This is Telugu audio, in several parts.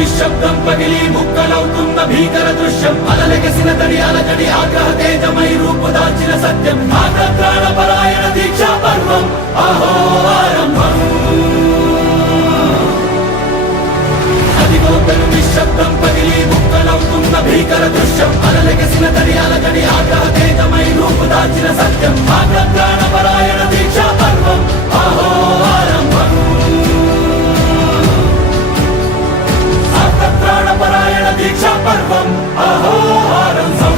నిశ్శబ్దం పగిలి ముక్కలవుతున్న భీకర దృశ్యం అలలెగసిన తడి అలజడి ఆగ్రహ తేజమై రూపు దాల్చిన సత్యం ఆగ్రహ పరాయణ దీక్షా పర్వం అహో ఆరంభం అదిగో పెను నిశ్శబ్దం పగిలి ముక్కలవుతున్న భీకర దృశ్యం అలలెగసిన తడి అలజడి ఆగ్రహ తేజమై రూపు దాల్చిన సత్యం ఆగ్రహ పరాయణ దీక్షా పర్వం అహో ఆరంభం ప్రాణపరాయణ దీక్షా పర్వం అహో ఆరంభం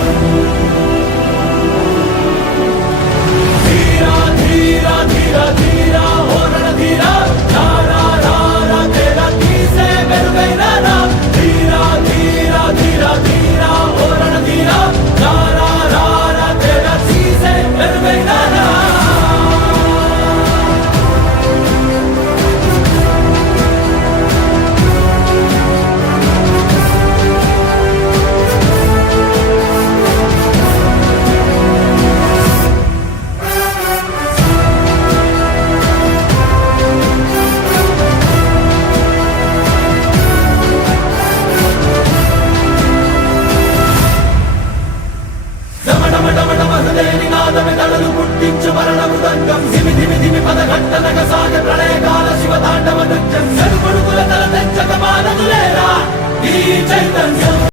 ధీరా ధీరా ధీరా ధీరా ఓరణ ధీరా రారా రారా తేరా తీసే మెరుగైన రా ధీరా ధీరా ధీరా ధీరా ఓరణ ధీరా రారా రారా తేరా తీసే మెరుగైన రా నినాదమెదళలు పుట్టించు మరణ మృదంగం ధిమి ధిమి ధిమి పదఘట్టనగ సాగ ప్రళయకాల శివ తాండవ నృత్యం చెడు కొడుకుల తల తెచ్చక మానదులేరా ఈ చైతన్యం